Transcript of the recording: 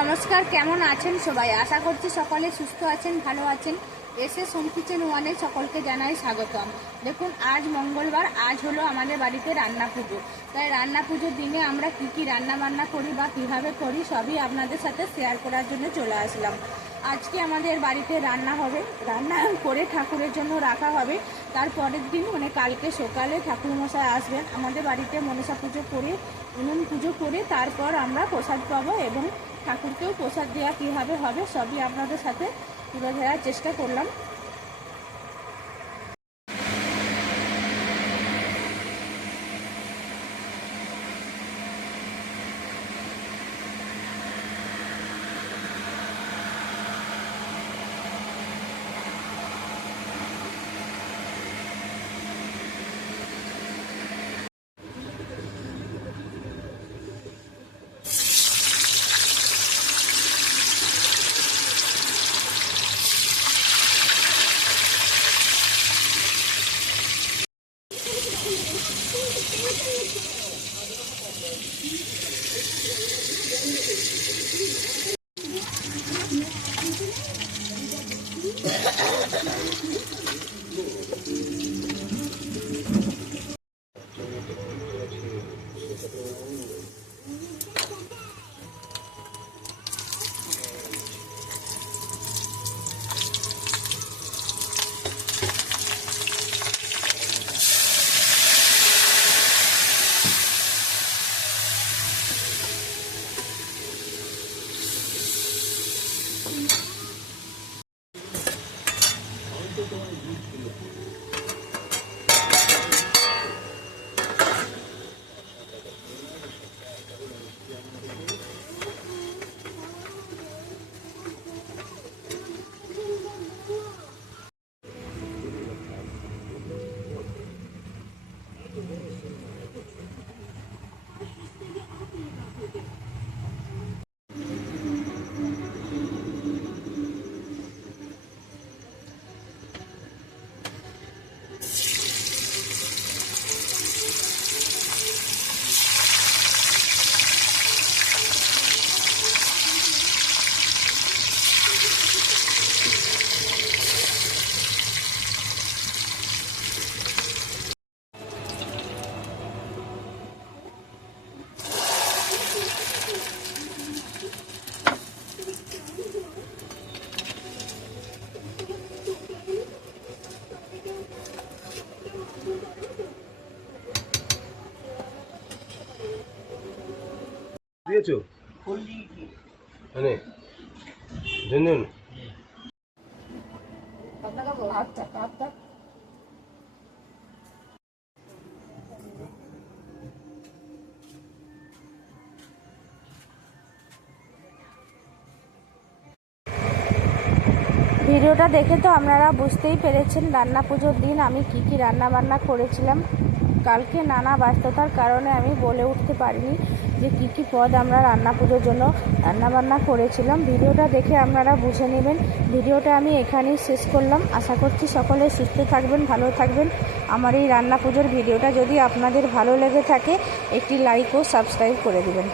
নমস্কার, কেমন আছেন সবাই? আশা করছি সকলে সুস্থ আছেন, ভালো আছেন। এসে সোম কিচেন ওয়ানে সকলকে জানাই স্বাগতম। দেখুন, আজ মঙ্গলবার, আজ হলো আমাদের বাড়িতে রান্না পুজো। তাই রান্না পুজোর দিনে আমরা কি রান্না বান্না করি বা কীভাবে করি সবই আপনাদের সাথে শেয়ার করার জন্য চলে আসলাম। আজকে আমাদের বাড়িতে রান্না হবে, রান্না করে ঠাকুরের জন্য রাখা হবে। তারপরের দিন মানে কালকে সকালে ঠাকুরমশাই আসবেন আমাদের বাড়িতে, মনসা পুজো করে, উনুন পুজো করে তারপর আমরা প্রসাদ পাবো এবং ঠাকুরকেও প্রসাদ দেওয়া কীভাবে হবে সবই আপনাদের সাথে তুলে ধরার চেষ্টা করলাম। দিয়েছো মানে ঝুনঝুন ভিডিওটা দেখে তো আপনারা বুঝতেই পেরেছেন রান্না পুজোর দিন আমি কি রান্না বান্না করেছিলাম। কালকে নানা ব্যস্ততার কারণে আমি বলে উঠতে পারিনি যে কি পদ আমরা রান্না পুজোর জন্য রান্নাবান্না করেছিলাম। ভিডিওটা দেখে আপনারা বুঝে নেবেন। ভিডিওটা আমি এখানেই শেষ করলাম। আশা করছি সকলে সুস্থ থাকবেন, ভালো থাকবেন। আমার এই রান্না পুজোর ভিডিওটা যদি আপনাদের ভালো লেগে থাকে একটি লাইক ও সাবস্ক্রাইব করে দেবেন।